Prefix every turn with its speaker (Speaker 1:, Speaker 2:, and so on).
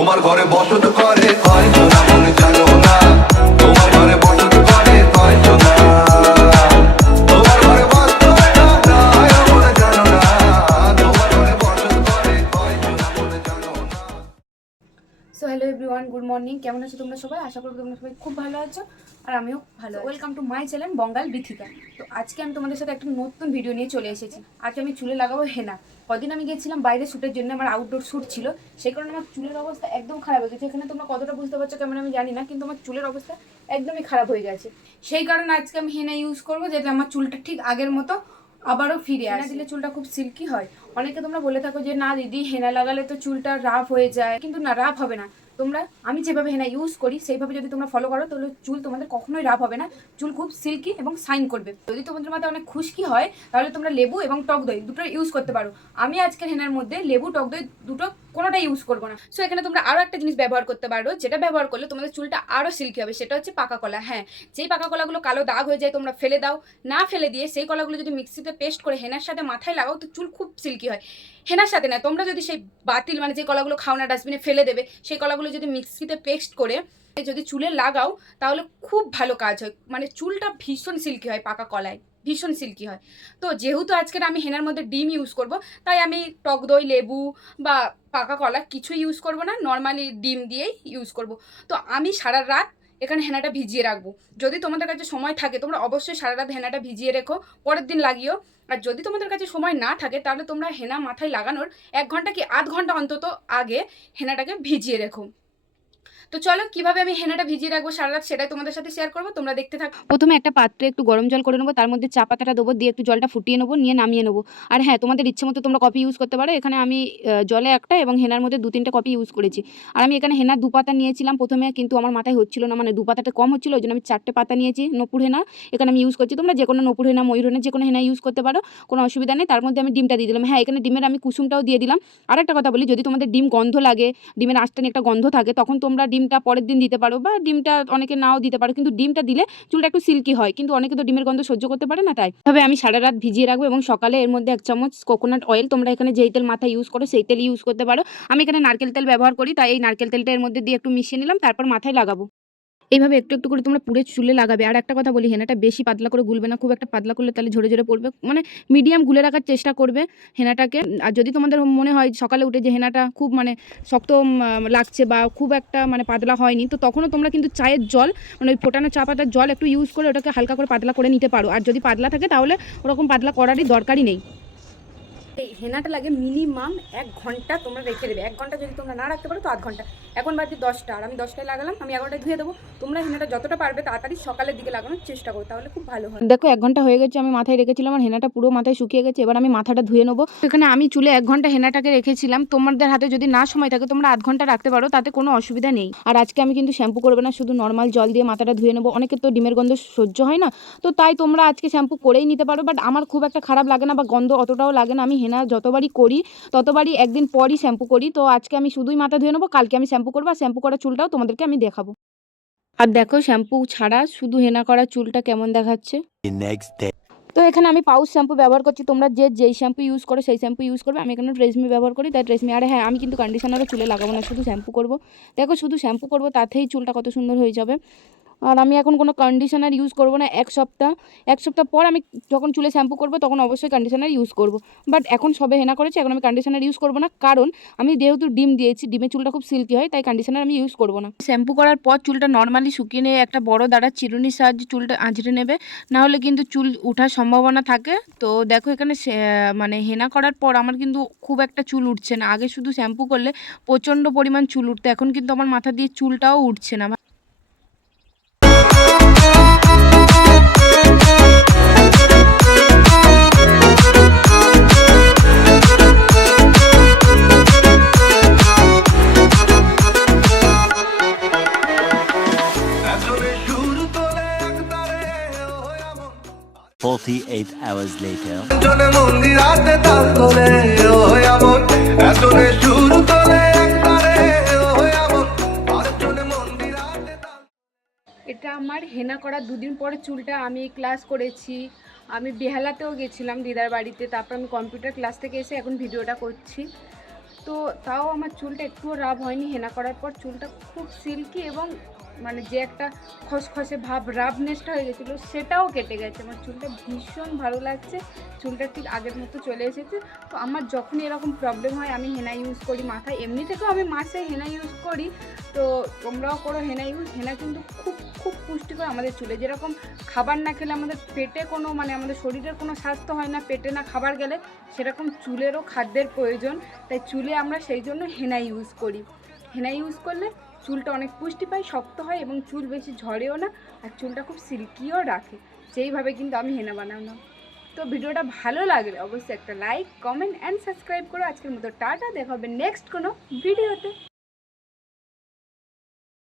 Speaker 1: তোমার ঘরে বসত করে কয়জন মনে জানো না
Speaker 2: মর্নিং কেমন আছো তোমরা সবাই? আশা করব তোমরা সবাই খুব ভালো আছো। আর আমিও ভালো welcome to my channel Bangal Bithika তো আজকে আমি তোমাদের সাথে একটা নতুন ভিডিও নিয়ে চলে এসেছি। আজকে আমি চুলে লাগাবো হেনা। কদিন আমি গিয়েছিলাম বাইরে শ্যুটের জন্য আমার আউটডোর শ্যুট ছিল। সেই কারণে আমার চুলের অবস্থা একদম খারাপ হয়ে গেছে। এখানে তোমরা কতটা বুঝতে পারছ কেমন আমি জানি না কিন্তু আমার চুলের অবস্থা একদমই খারাপ হয়ে গেছে। সেই কারণে আজকে আমি হেনা ইউজ করব যাতে আমার চুলটা ঠিক আগের মতো আবারও ফিরে আসে। দিলে চুলটা খুব সিল্কি হয়। অনেকে তোমরা বলে থাকো যে, না দিদি, হেনা লাগালে তো চুলটা রাফ হয়ে যায়। কিন্তু না, রাফ হবে না। তোমরা, আমি যেভাবে হেনা ইউজ করি, সেইভাবে যদি তোমরা ফলো করো, তাহলে চুল তোমাদের কখনোই রাফ হবে না। চুল খুব সিল্কি এবং সাইন করবে। যদি তোমাদের মাথায় অনেক খুশকি হয়, তাহলে তোমরা লেবু এবং টক দই দুটো ইউজ করতে পারো। আমি আজকের হেনার মধ্যে লেবু, টক দই দুটো কোনোটাই ইউজ করব না। সো এখানে তোমরা আরও একটা জিনিস ব্যবহার করতে পারো, যেটা ব্যবহার করলে তোমাদের চুলটা আরও সিল্কি হবে, সেটা হচ্ছে পাকা কলা। হ্যাঁ যেই পাকা কলাগুলো কালো দাগ হয়ে যায়, তোমরা ফেলে দাও। না ফেলে দিয়ে সেই কলাগুলো যদি মিক্সিতে পেস্ট করে হেনার সাথে মাথায় লাগাও, তো চুল খুব সিল্কি হয়। হেনার সাথে না, তোমরা যদি সেই বাতিল মানে যে কলাগুলো খাও না ডাস্টবিনে ফেলে দেবে, সেই কলাগুলো যদি মিক্সিতে পেস্ট করে যদি চুলে লাগাও, তাহলে খুব ভালো কাজ হয়। মানে চুলটা ভীষণ সিল্কি হয় পাকা কলায়। ভীষণ সিল্কি হয়। তো যেহেতু আজকের আমি হেনার মধ্যে ডিম ইউজ করব, তাই আমি টক দই, লেবু বা পাকা কলা কিছুই ইউজ করব না নর্মালি ডিম দিয়েই ইউজ করব। তো আমি সারা রাত এখানে হেনাটা ভিজিয়ে রাখব। যদি তোমাদের কাছে সময় থাকে, তোমরা অবশ্যই সারা রাত হেনাটা ভিজিয়ে রেখো, পরের দিন লাগিও। আর যদি তোমাদের কাছে সময় না থাকে, তাহলে তোমরা হেনা মাথায় লাগানোর এক ঘণ্টা কি আধ ঘণ্টা অন্তত আগে হেনাটাকে ভিজিয়ে রেখো। তো চলো, কীভাবে আমি হেনাটা ভিজিয়ে রাখব সারা রাত সেটাই তোমাদের সাথে শেয়ার করব, তোমরা দেখতে থাকো। প্রথমে একটা পাত্রে একটু গরম জল করে নেব, তার মধ্যে চা পাতাটা দেবো, দিয়ে একটু জলটা ফুটিয়ে নেব, নিয়ে নামিয়ে নেব। আর হ্যাঁ তোমাদের ইচ্ছে মতো তোমরা কপি ইউজ করতে পারো, এখানে আমি জলে একটা এবং হেনার মধ্যে দু তিনটে কপি ইউজ করেছি। আর আমি এখানে হেনা দু পাতা নিয়েছিলাম প্রথমে, কিন্তু আমার মাথায় হচ্ছিল না মানে দু পাতাটা কম হচ্ছিল, ওই জন্য আমি চারটে পাতা নিয়েছি, নপুর হেনা। এখানে আমি ইউজ করছি, তোমরা যে কোনো নপুর হেনা, ময়ূর হেনা, যে কোনো হেনা ইউজ করতে পারো, কোনো অসুবিধা নেই। তার মধ্যে আমি ডিমটা দিয়ে দিলাম। হ্যাঁ এখানে ডিমের আমি কুসুমটাও দিয়ে দিলাম। আর একটা কথা বলি, যদি তোমাদের ডিম গন্ধ লাগে, ডিমের নিয়ে একটা গন্ধ থাকে, তখন তোমরা ডিমটা পরের দিন দিতে পারো বা ডিমটা অনেকে নাও দিতে পারো, কিন্তু ডিমটা দিলে চুলটা একটু সিল্কি হয়, কিন্তু অনেকে তো ডিমের গন্ধ সহ্য করতে পারে না তাই। তবে আমি সারা রাত ভিজিয়ে রাখব এবং সকালে এর মধ্যে এক চামচ কোকোনাট অয়েল তোমরা এখানে যেই তেল মাথায় ইউজ করো সেই তেল ইউজ করতে পারো। আমি এখানে নারকেল তেল ব্যবহার করি, তাই এই নারকেল তেলটা এর মধ্যে দিয়ে একটু মিশিয়ে নিলাম, তারপর মাথায় লাগাবো। এইভাবে একটু একটু করে তোমরা পুরো চুলে লাগাবে। আর একটা কথা বলি, হেনাটা বেশি পাতলা করে গুলবে না, খুব একটা পাতলা করলে তাহলে ঝরে ঝরে পড়বে। মানে মিডিয়াম গুলে রাখার চেষ্টা করবে হেনাটাকে। আর যদি তোমাদের মনে হয় সকালে উঠে যে হেনাটা খুব মানে শক্ত লাগছে বা খুব একটা মানে পাতলা হয়নি, তো তখনও তোমরা কিন্তু চায়ের জল মানে ওই ফোটানো চা পাতার জল একটু ইউজ করে ওটাকে হালকা করে পাতলা করে নিতে পারো। আর যদি পাতলা থাকে তাহলে ওরকম পাতলা করারই দরকারই নেই। এই হেনাটা লাগে মিনিমাম এক ঘণ্টা তোমরা রেখে দেবে। এক ঘণ্টা যদি তোমরা না রাখতে পারো তো আধ ঘণ্টা। এখন বাজে দশটা আর আমি দশটায় লাগালাম, আমি এগারোটায় ধুয়ে দেবো। তোমরা হেনাটা যতটা পারবে তাড়াতাড়ি সকালের দিকে লাগানোর চেষ্টা করো, তাহলে খুব ভালো হয়। দেখো, এক ঘণ্টা হয়ে গেছে, আমি মাথায় রেখেছিলাম আর হেনাটা পুরো মাথায় শুকিয়ে গেছে, এবার আমি মাথাটা ধুয়ে নেব। এখানে আমি চুলে এক ঘণ্টা হেনাটাকে রেখেছিলাম, তোমাদের হাতে যদি না সময় থাকে তোমরা আধ ঘণ্টা রাখতে পারো, তাতে কোনো অসুবিধা নেই। আর আজকে আমি কিন্তু শ্যাম্পু করবে না, শুধু নর্মাল জল দিয়ে মাথাটা ধুয়ে নেব। অনেকের তো ডিমের গন্ধ সহ্য হয় না, তো তাই তোমরা আজকে শ্যাম্পু করেই নিতে পারো, বাট আমার খুব একটা খারাপ লাগে না বা গন্ধ অতটাও লাগে না। আমি হেনা যতবারই করি ততবারই একদিন পরই শ্যাম্পু করি। তো আজকে আমি শুধুই মাথা ধুয়ে নেব কালকে আমি শ্যাম্পু করব আর শ্যাম্পু করা চুলটাও তোমাদেরকে আমি দেখাবো। আর দেখো শ্যাম্পু ছাড়া শুধু হেনা করা চুলটা কেমন দেখাচ্ছে. তো এখানে আমি পাউচ শ্যাম্পু ব্যবহার করছি তোমরা যে যেই শ্যাম্পু ইউজ করো সেই শ্যাম্পু ইউজ করবে। আমি এখানে ড্রেসমি ব্যবহার করি তাই ড্রেসমি আর হ্যাঁ আমি কিন্তু কন্ডিশনারও চুলে লাগাবো না শুধু শ্যাম্পু করব। দেখো শুধু শ্যাম্পু করব তাতেই চুলটা কত সুন্দর হয়ে যাবে। আর আমি এখন কোনো কন্ডিশনার ইউজ করব না এক সপ্তাহ এক সপ্তাহ পর আমি যখন চুলে শ্যাম্পু করব তখন অবশ্যই কন্ডিশনার ইউজ করব। বাট এখন সবে হেনা করেছে, এখন আমি কন্ডিশনার ইউজ করব না, কারণ আমি যেহেতু ডিম দিয়েছি, ডিমের চুলটা খুব সিল্কি হয়, তাই কন্ডিশনার আমি ইউজ করব না। শ্যাম্পু করার পর চুলটা নর্মালি শুকিয়ে নিয়ে একটা বড় দাঁড়া চিরুনির সাহায্যে চুলটা আঁচড়ে নেবে না হলে কিন্তু চুল ওঠার সম্ভাবনা থাকে। তো দেখো এখানে মানে হেনা করার পর আমার কিন্তু খুব একটা চুল উঠছে না। আগে শুধু শ্যাম্পু করলে প্রচণ্ড পরিমাণ চুল উঠতো, এখন কিন্তু আমার মাথা দিয়ে চুলটাও উঠছে না।
Speaker 3: 48 hours later.
Speaker 2: এটা আমার হেনা করা দুদিন পরে চুলটা আমি ক্লাস করেছি। আমি বেহালাতেও গেছিলাম দিদার বাড়িতে তারপর আমি কম্পিউটার ক্লাস থেকে এসে এখন ভিডিওটা করছি। তো তাও আমার চুলটা একটুও রাব হয়নি হেনা করার পর চুলটা খুব সিল্কি এবং মানে যে একটা খসখসে ভাব রাবনেসটা হয়ে গেছিল, সেটাও কেটে গেছে। আমার চুলটা ভীষণ ভালো লাগছে। চুলটা ঠিক আগের মতো চলে এসেছে। তো আমার যখনই এরকম প্রবলেম হয়, আমি হেনা ইউজ করি মাথায়। এমনি থেকেও আমি মাসে হেনা ইউজ করি। তো তোমরাও করো, হেনা ইউজ হেনা কিন্তু খুব খুব পুষ্টিকর আমাদের চুলে। যেরকম খাবার না খেলে আমাদের পেটে কোনো মানে আমাদের শরীরের কোনো স্বাস্থ্য হয় না, পেটে না খাবার গেলে সেরকম চুলেরও খাদ্যের প্রয়োজন। তাই চুলে আমরা সেই জন্য হেনা ইউজ করি। হেনা ইউজ করলে চুলটা অনেক পুষ্টি পায়, শক্ত হয় এবং চুল বেশি ঝরেও না আর চুলটা খুব সিল্কিও রাখে। সেইভাবে কিন্তু আমি হেনা বানানো তো ভিডিওটা ভালো লাগলে অবশ্যই একটা লাইক কমেন্ট অ্যান্ড সাবস্ক্রাইব করো। আজকের মতো টাটা, দেখা হবে নেক্সট কোনো ভিডিওতে